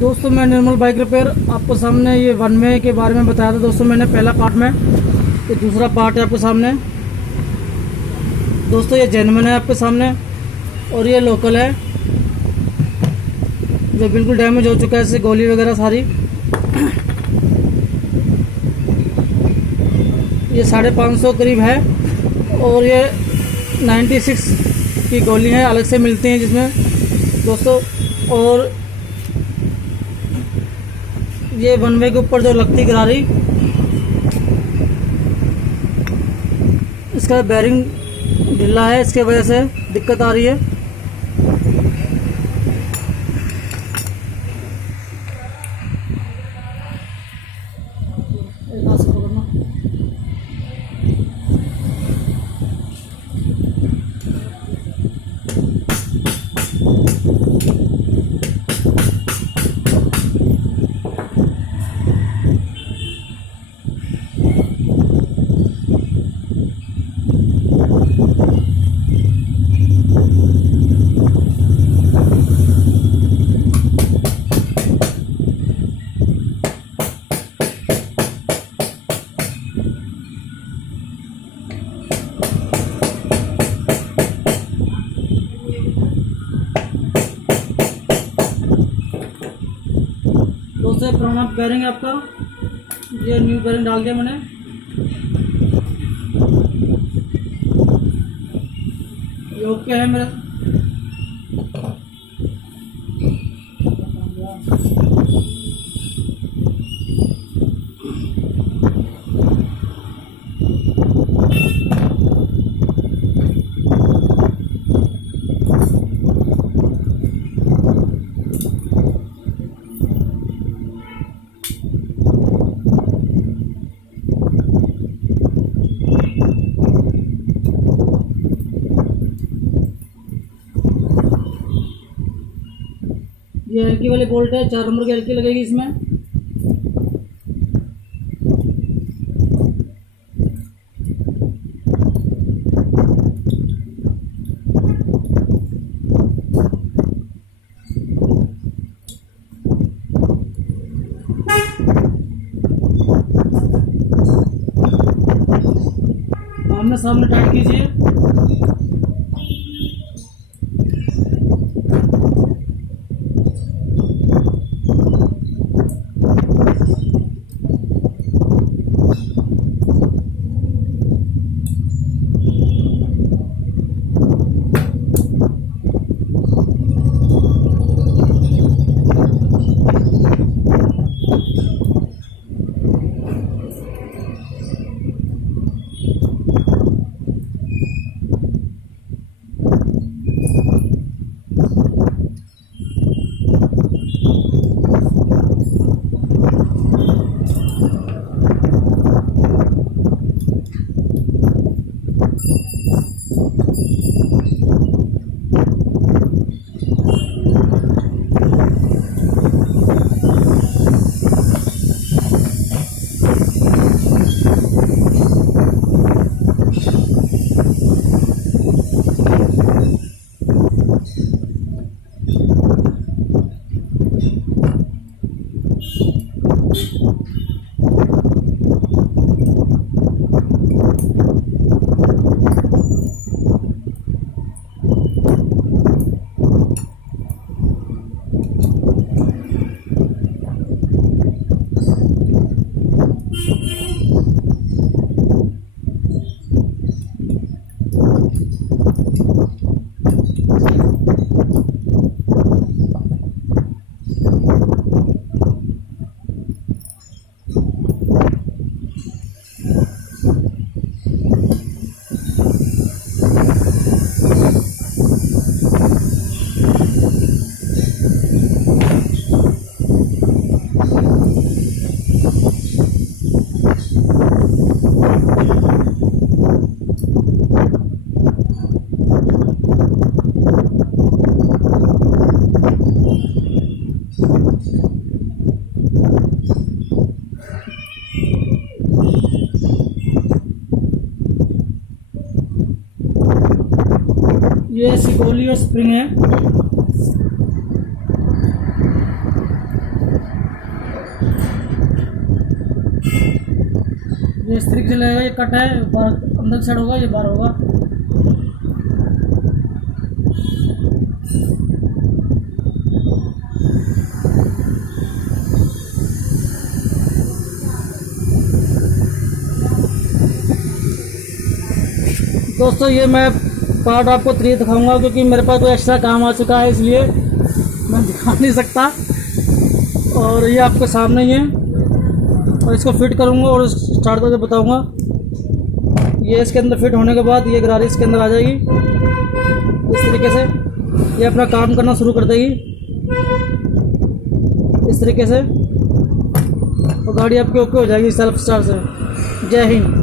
दोस्तों मैं निर्मल bike repair आपको सामने ये वन वे के बारे में बताया था। दोस्तों मैंने पहला पार्ट में, ये दूसरा पार्ट है आपके सामने। दोस्तों ये जेन्युइन है आपके सामने और ये लोकल है जो बिल्कुल डैमेज हो चुका है, इससे गोली वगैरह सारी। ये 550 करीब है और ये 96 की गोली है, अलग से मिलती हैं जिसमें दोस्तों। और ये वन वे के ऊपर जो लगती गरारी, इसका बैरिंग ढीला है, इसके वजह से दिक्कत आ रही है। दोस्तों पुराना बैरिंग है आपका, ये न्यू बैरिंग डाल दिया मैंने। ये ओके है मेरा। ये एलकी वाली बोल्ट है, 4 नंबर की एलकी लगेगी इसमें। आमने सामने टाइट कीजिए। ये सिकोली और स्प्रिंग है। ये इस तरीके से लगेगा। ये कट है, बाहर अंदर साइड होगा, ये बाहर होगा। दोस्तों ये मैं पार्ट आपको 3 दिखाऊंगा क्योंकि मेरे पास कोई एक्स्ट्रा काम आ चुका है, इसलिए मैं दिखा नहीं सकता। और ये आपके सामने ही है, और इसको फिट करूंगा और स्टार्ट करके बताऊंगा। ये इसके अंदर फिट होने के बाद ये गरारी इसके अंदर आ जाएगी इस तरीके से। ये अपना काम करना शुरू कर देगी इस तरीके से, और गाड़ी आपकी ओके हो जाएगी सेल्फ स्टार्ट से। जय हिंद।